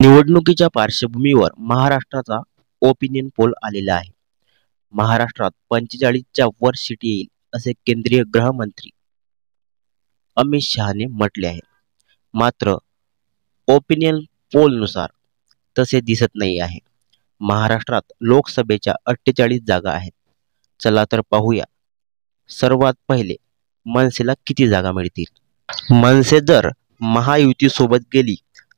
निवडणुकीच्या पार्श्वभूमीवर महाराष्ट्राचा ओपिनियन पोल आलेला आहे. महाराष्ट्रात 45च्या वर सीट येईल असे केंद्रीय गृहमंत्री अमित शहाने म्हटले आहे. मात्र ओपिनियन पोलनुसार तसे दिसत नाही आहे. महाराष्ट्रात लोकसभेच्या 48 जागा आहेत. चला तर पाहूया. सर्वात पहिले मनसेला किती जागा मिळतील. मनसे जर महायुती सोबत गेली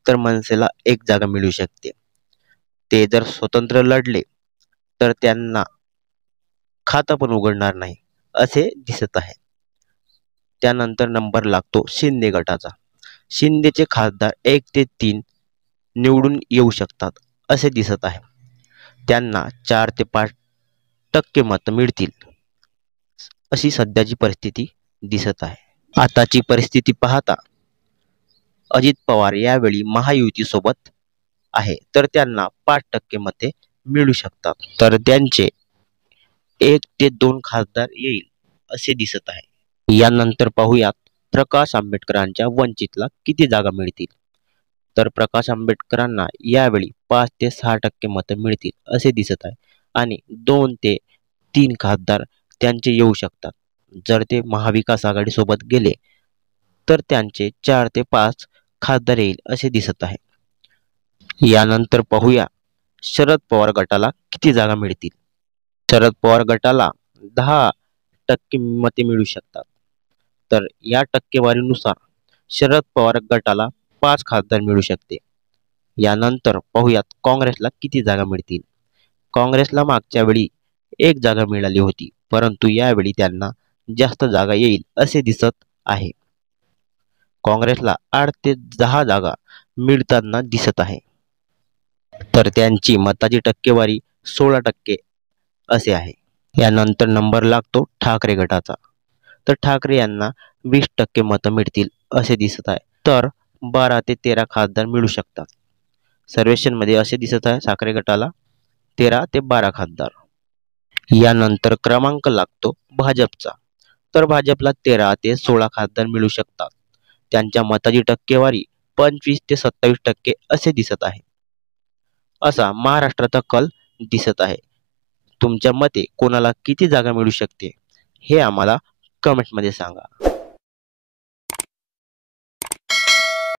तर मनसेला 1 जागा मिळू शकते. ते जर स्वतंत्र लढले तर त्यांना खातं पण उघडणार नाही असे दिसत आहे. त्यानंतर नंबर लागतो शिंदे गटाचा. शिंदेचे खासदार 1 ते 3 निवडून येऊ शकतात असे दिसत आहे. त्यांना 4 ते 5% मतं मिळतील अशी सध्याची परिस्थिती दिसत आहे. आताची परिस्थिती पाहता अजित पवार यावेळी महायुतीसोबत आहे तर त्यांना 5% मते मिळू शकतात. तर त्यांचे 1 ते 2 खासदार येईल असे दिसत आहे. यानंतर पाहूयात प्रकाश आंबेडकरांच्या वंचितला किती जागा मिळतील. तर प्रकाश आंबेडकरांना यावेळी 5 ते 6% मतं मिळतील असे दिसत आहे आणि 2 ते 3 खासदार त्यांचे येऊ शकतात. जर ते महाविकास आघाडी सोबत गेले तर त्यांचे 4 ते 5 खासदार येईल असे दिसत आहे. यानंतर पाहूया शरद पवार गटाला किती जागा मिळतील. शरद पवार गटाला 10% मते मिळू शकतात. तर या टक्केवारीनुसार शरद पवार गटाला 5 खासदार मिळू शकते. यानंतर पाहूयात काँग्रेसला किती जागा मिळतील. काँग्रेसला मागच्या वेळी 1 जागा मिळाली होती, परंतु यावेळी त्यांना जास्त जागा येईल असे दिसत आहे. काँग्रेसला 8 ते 10 जागा मिळताना दिसत आहे. तर त्यांची मताची टक्केवारी 16% असे आहे. यानंतर नंबर लागतो ठाकरे गटाचा. तर ठाकरे यांना 20% मतं मिळतील असे दिसत आहे. तर 12 ते 13 खासदार मिळू शकतात. सर्वेक्षणमध्ये असे दिसत आहे ठाकरे गटाला 13 ते 12 खासदार. यानंतर क्रमांक लागतो भाजपचा. तर भाजपला 13 ते 16 खासदार मिळू शकतात. त्यांच्या मताची टक्केवारी 25 ते 27% असे दिसत आहे. असा महाराष्ट्राचा कल दिसत आहे. तुमच्या मते कोणाला किती जागा मिळू शकते हे आम्हाला कमेंटमध्ये सांगा.